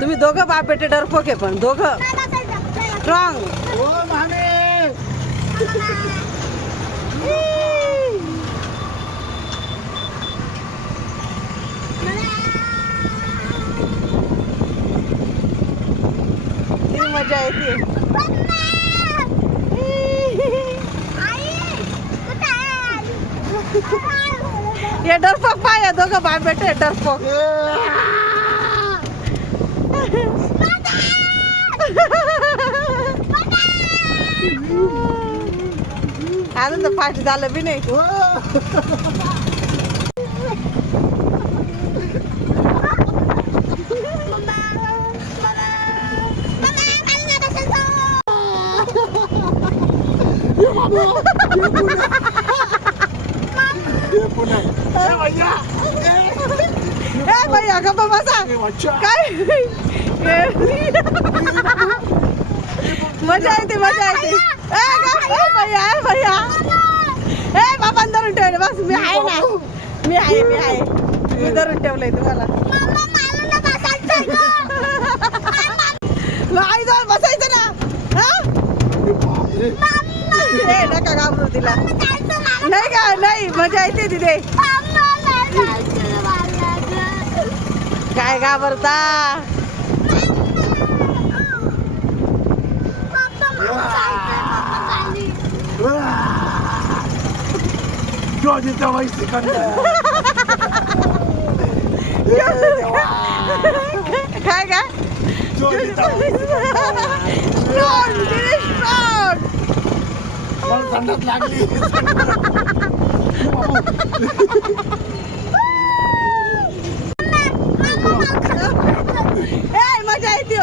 तुम्ही दोघं बाप बेटे डरपोक आहे पण दोघं स्ट्रॉंग. मजा येते. ये डरपोक पाय दोघं बाप बेटे डरपोक. अजून तर फास्ट झालं बी नाही. भैया गप्पा बसा. काय मजा येते मजा येते. भैया भैया बाबा धरून ठेवले बस. मी आहे ना मी आहे मी धरून ठेवलंय तुम्हाला. आई जाऊन बसायचं ना. नका घाबरू तिला. नाही का नाही मजा येते तिथे. काय घाबरता. काय काय लागली. मजा येते.